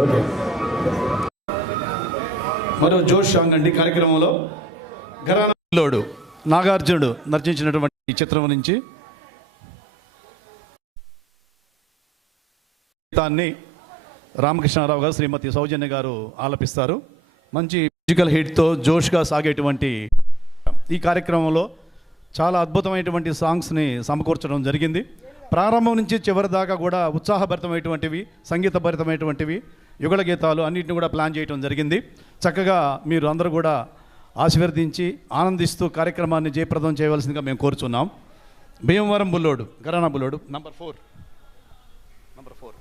Okay. మరో జోష్ song అండి కార్యక్రమంలో గరాలోడు నాగార్జునుడు నర్చించినటువంటి ఈ చిత్రం నుంచి గీతాన్ని రామకృష్ణారావు గారు శ్రీమతి సౌజన్య గారు ఆలపిస్తారు. మంచి మ్యూజికల్ హిట్తో జోష్గా సాగేటువంటి ఈ కార్యక్రమంలో చాలా అద్భుతమైనటువంటి సాంగ్స్ని సమకూర్చడం జరిగింది. ప్రారంభం నుంచి చివరి దాకా కూడా ఉత్సాహభరితమైనటువంటివి సంగీతభరితమైనటువంటివి యుగళ గీతాలు అన్నింటిని కూడా ప్లాన్ చేయడం జరిగింది. చక్కగా మీరు అందరూ కూడా ఆశీర్వదించి ఆనందిస్తూ కార్యక్రమాన్ని జయప్రదం చేయవలసిందిగా మేము కోరుచున్నాం. Bhimavaram Bullodu Gharana Bullodu number four number four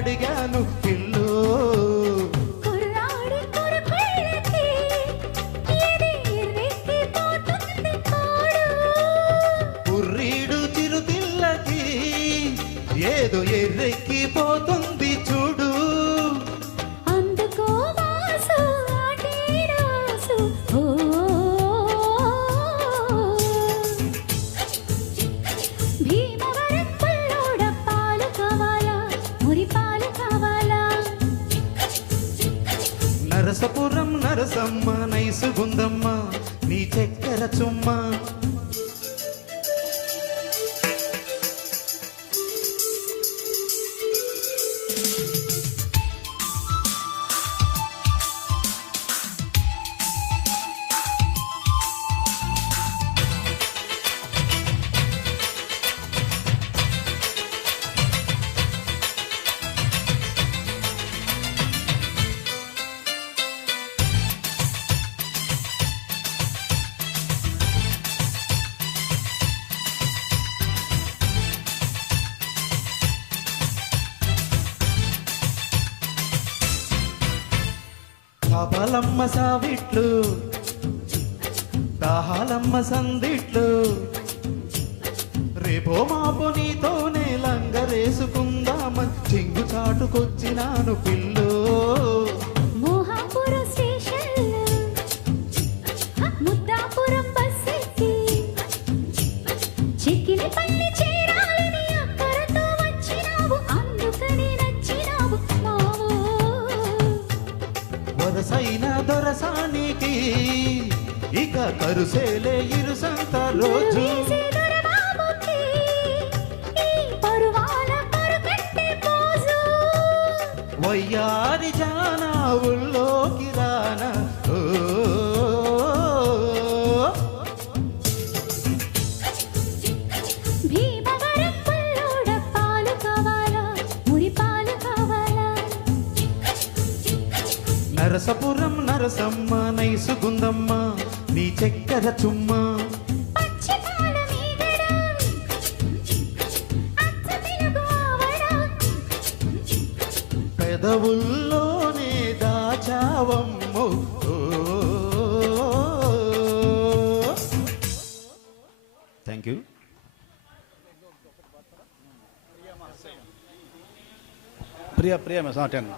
అడిగాను నరసపురం నైసు గుందమ్మ నీ చక్కెర చుమ్మా కాపాలమ్మ సావిట్లు. దాహాలమ్మ సందిట్లు. రేపో మాపో నీతోనే లంగరేసుకుందామని చెంగు చాటుకొచ్చినాను పిల్లు. నరసపురం నరసమ్మ నైసుగుందమ్మ నీ చక్కెర చుమ్మ. పెదవుల్లోనే దాచావమ్మో. Thank you. Priya Priya ten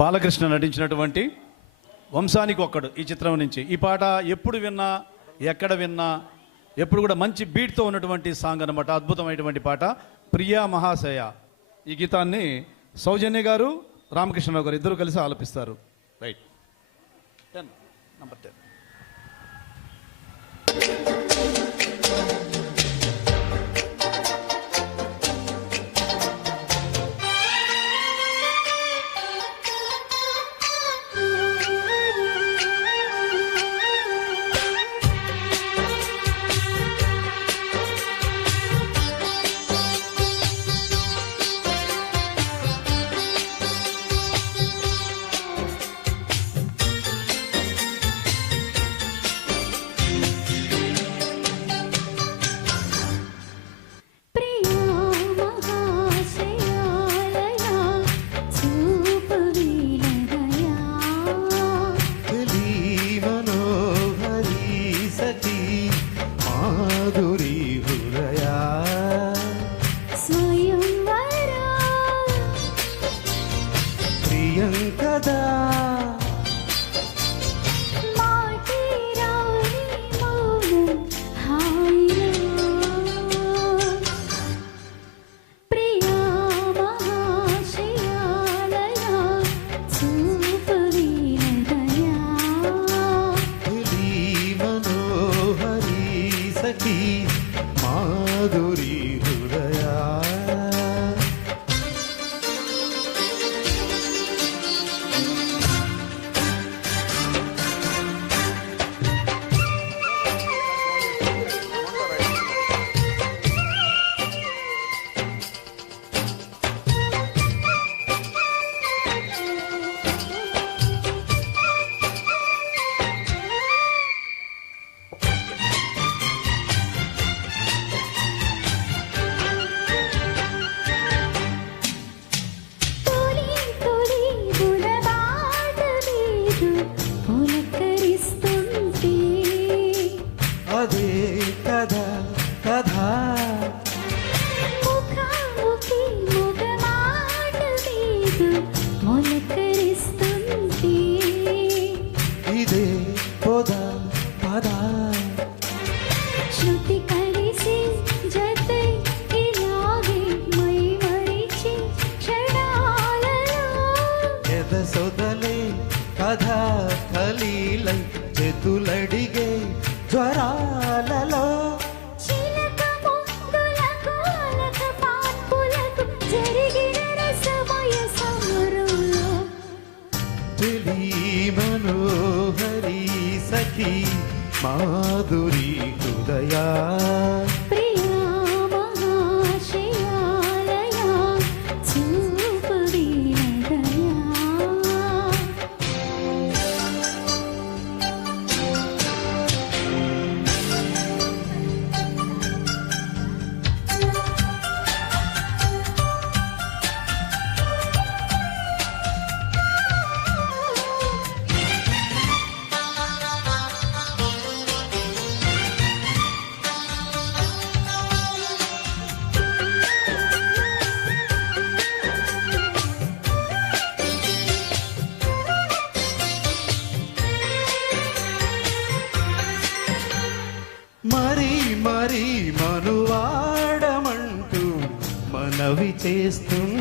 Balakrishna నటించినటువంటి వంశానికి ఒక్కడు ఈ చిత్రం నుంచి. ఈ పాట ఎప్పుడు విన్నా ఎక్కడ విన్నా ఎప్పుడు కూడా మంచి బీట్తో ఉన్నటువంటి సాంగ్ అనమాట అద్భుతమైనటువంటి పాట. ప్రియా మహాశయ. ఈ గీతాన్ని సౌజన్య గారు రామకృష్ణరావు గారు ఇద్దరు కలిసి ఆలపిస్తారు. Right ten number ten Madhuri హృదయా. చేస్తుంది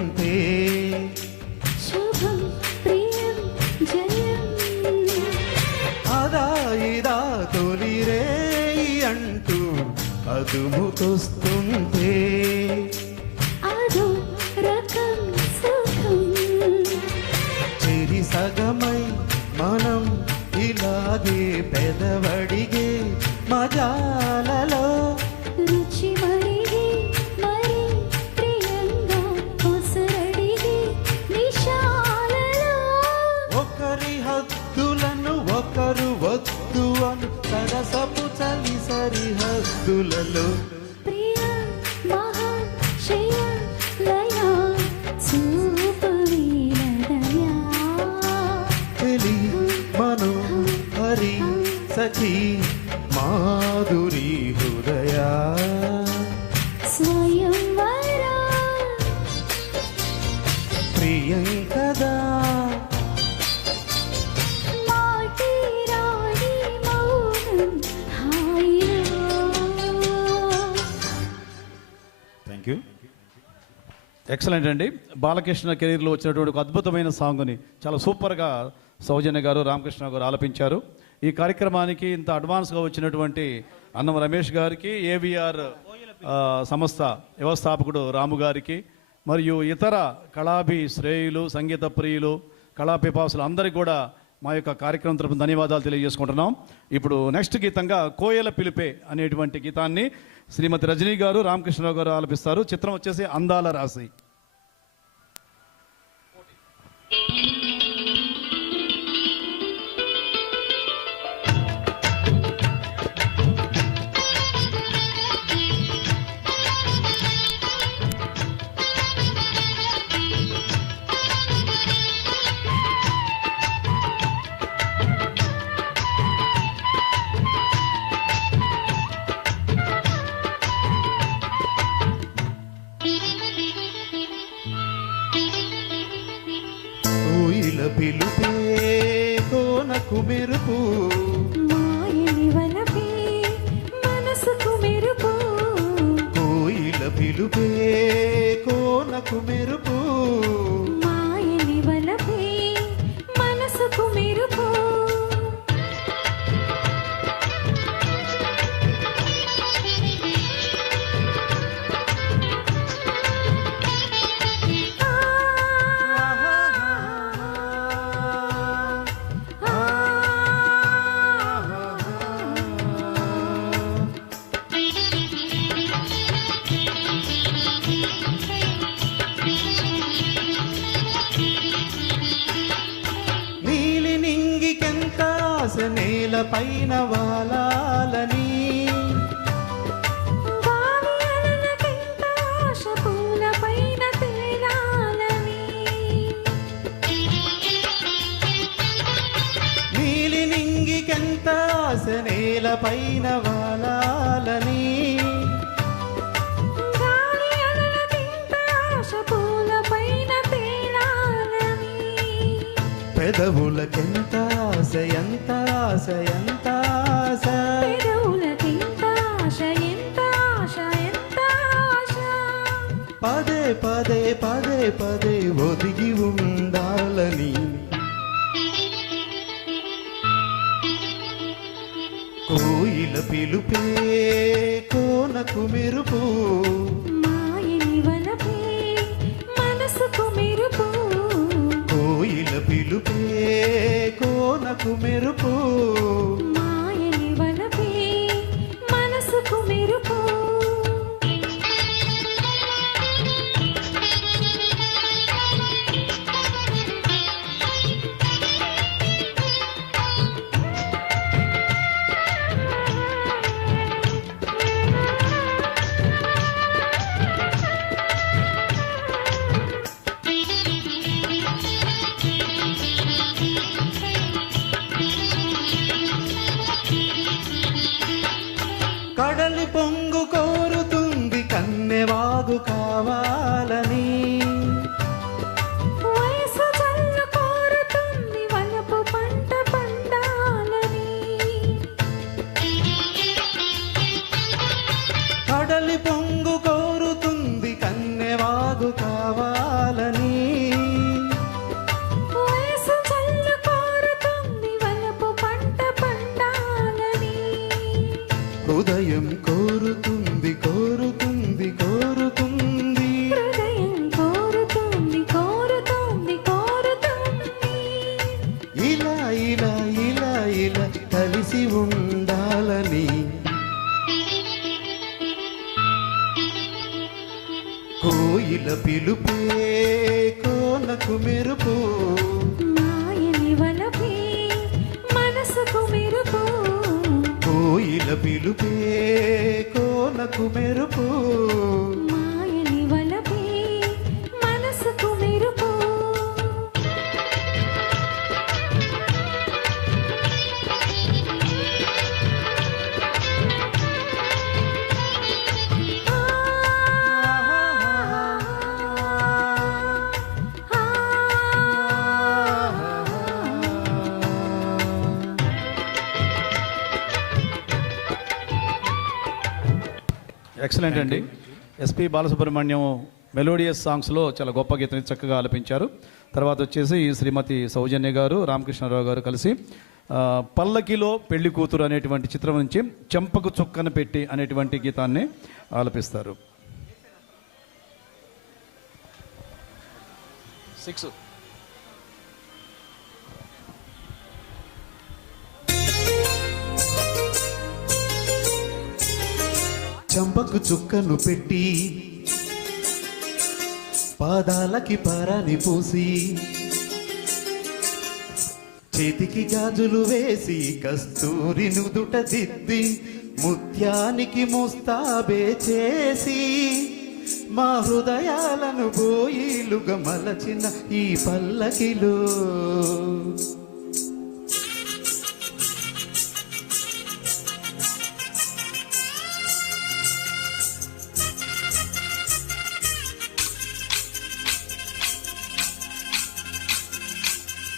ఎక్సలెంట్ అండి. బాలకృష్ణ కెరీర్లో వచ్చినటువంటి ఒక అద్భుతమైన సాంగ్ని చాలా సూపర్గా సౌజన్య గారు రామకృష్ణ గారు ఆలపించారు. ఈ కార్యక్రమానికి ఇంత అడ్వాన్స్గా వచ్చినటువంటి అన్నం రమేష్ గారికి ఏవిఆర్ సంస్థ వ్యవస్థాపకుడు రాము గారికి మరియు ఇతర కళాభి శ్రేయులు సంగీత ప్రియులు కళాపిపాసులు అందరికీ కూడా మా యొక్క కార్యక్రమం తరపున ధన్యవాదాలు తెలియజేసుకుంటున్నాం. ఇప్పుడు నెక్స్ట్ గీతంగా కోయల పిలిపే అనేటువంటి గీతాన్ని శ్రీమతి రజనీ గారు రామకృష్ణరావు గారు ఆలపిస్తారు. చిత్రం వచ్చేసి అందాల రాశి. పైన వాలాలని. పెదవులకెంత ఆశ ఎంత ఆశ ఎంత ఆశ. పదే పదే పదే పదే ఒదిగి ఉండాలని. పిలుపే కోనకు మెరుపు. కోయిల పిలుపే కోనకు మెరుపు. కోయిల పిలుపే కోనకు మెరుపు. మాయని వలపే మనసుకు మెరుపు. కోయిల పిలుపే కోనకు మెరుపు. ఎక్సలెంట్ అండి. ఎస్పి బాలసుబ్రహ్మణ్యం మెలోడియస్ సాంగ్స్లో చాలా గొప్ప గీతం చక్కగా ఆలపించారు. తర్వాత వచ్చేసి శ్రీమతి సౌజన్య గారు రామకృష్ణారావు గారు కలిసి పల్లకిలో పెళ్ళి కూతురు అనేటువంటి చిత్రం నుంచి చెంపకు చుక్కను పెట్టి అనేటువంటి గీతాన్ని ఆలపిస్తారు. సిక్స్ చంపకు చుక్కను పెట్టి పాదాలకి పారాని పోసి చేతికి గాజులు వేసి కస్తూరి నుదుట దిద్ది ముత్యానికి ముస్తాబే చేసి మా హృదయాలను బోయిలుగా మలచిన ఈ పల్లకిలో.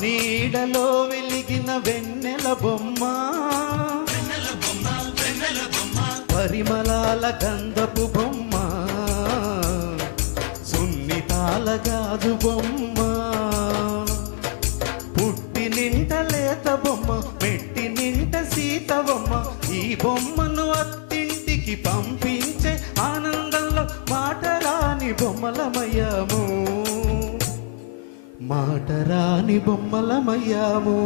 నీడలో వెలిగిన వెన్నెల బొమ్మ. పరిమళాల గంధపు బొమ్మ. సున్నితాల గాజు బొమ్మ. పుట్టి నింట లేత బొమ్మ మెట్టి నింట సీత బొమ్మ. ఈ బొమ్మను అత్తింటికి పంపించే ఆనందంలో మాట రాని మాట రాని బొమ్మలమయ్యాము.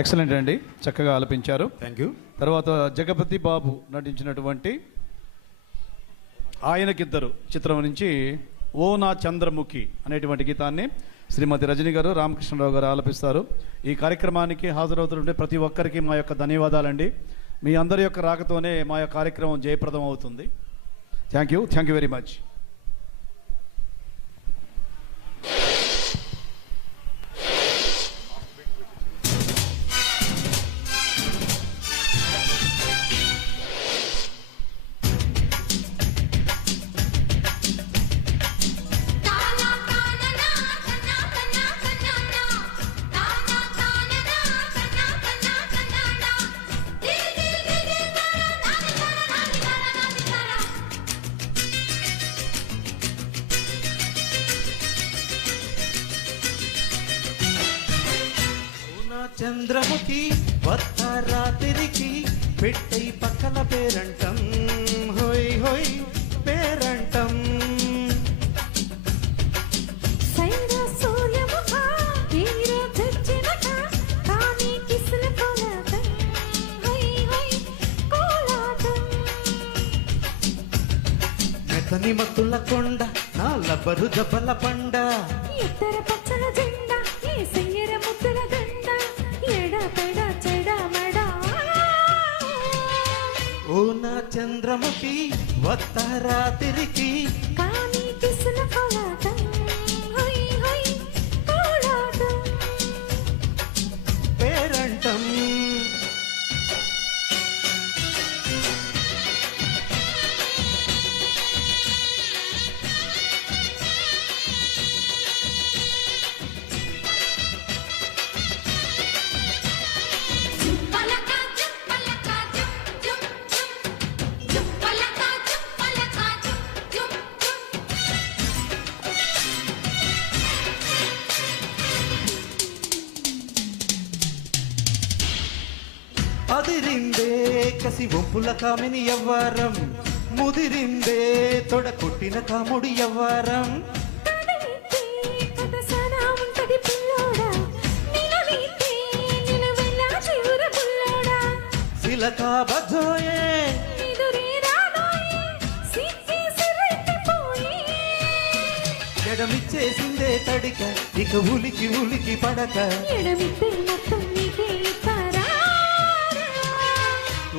ఎక్సలెంట్ అండి. చక్కగా ఆలపించారు. థ్యాంక్ యూ తర్వాత జగపతి బాబు నటించినటువంటి ఆయనకిద్దరు చిత్రం నుంచి ఓ నా చంద్రముఖి అనేటువంటి గీతాన్ని శ్రీమతి రజని గారు రామకృష్ణరావు గారు ఆలపిస్తారు. ఈ కార్యక్రమానికి హాజరవుతుంటే ప్రతి ఒక్కరికి మా యొక్క ధన్యవాదాలండి. మీ అందరి యొక్క రాకతోనే మా యొక్క కార్యక్రమం జయప్రదం అవుతుంది. Thank you thank you very much Chandramukhi వత్త రాత్రికి పెట్టై పక్కన పేరంటం. హోయ్ హోయ్ పేరంటం. మెతని మత్తుల కొండ నా లబ్బరు దెబ్బల పండ చంద్రముఖి వత్త రాత్రికి కానీ కిసుల కోలాటం అదిరిందే కసి ఒప్పుల కామిని ఎవ్వారం. ముదిరిందే తొడ కొట్టిన కాముడి ఎవ్వారం. బజోయే జడమిచ్చేసిందే తడిక ఇక ఉలికి ఉలికి పడక. ఎడమితే మొత్తం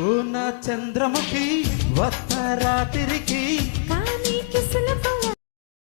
నా చంద్రముఖి వత్త రాత్రికి. కానీ కిసుల